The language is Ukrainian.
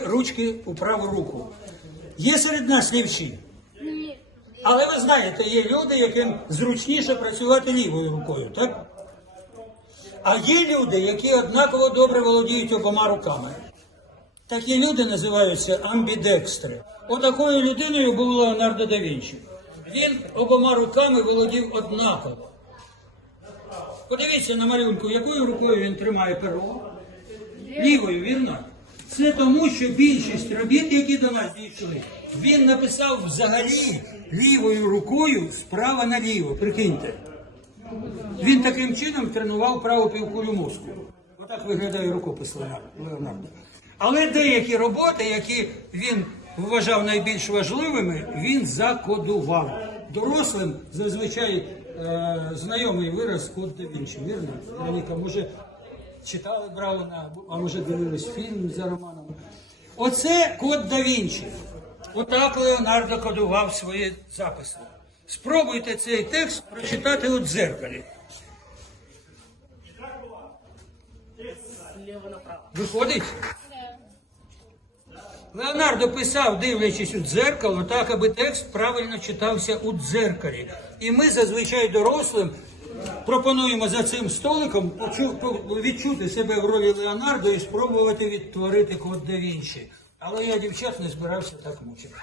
ручки у праву руку. Є серед нас лівші. Ні. Але ви знаєте, є люди, яким зручніше працювати лівою рукою, так? А є люди, які однаково добре володіють обома руками. Такі люди називаються амбідекстри. Отакою людиною був Леонардо да Вінчі. Він обома руками володів однаково. Подивіться на малюнку, якою рукою він тримає перо? Лівою, вірно? Це тому, що більшість робіт, які до нас дійшли, він написав взагалі лівою рукою справа наліво. Прикиньте. Він таким чином тренував праву півкулю мозку. Отак виглядає рукопис Леонардо-. Але деякі роботи, які він вважав найбільш важливими, він закодував. Дорослим зазвичай е, знайомий вираз код да Вінчі, вірно? Велика, може, читали Брауна, а може дивились фільм за романом. Оце код да Вінчі. Отак Леонардо кодував свої записи. Спробуйте цей текст прочитати у дзеркалі. Виходить? Леонардо писав, дивлячись у дзеркало, так, аби текст правильно читався у дзеркалі. І ми зазвичай дорослим пропонуємо за цим столиком відчути себе в ролі Леонардо і спробувати відтворити код да Вінчі. Але я дівчат не збирався так мучити.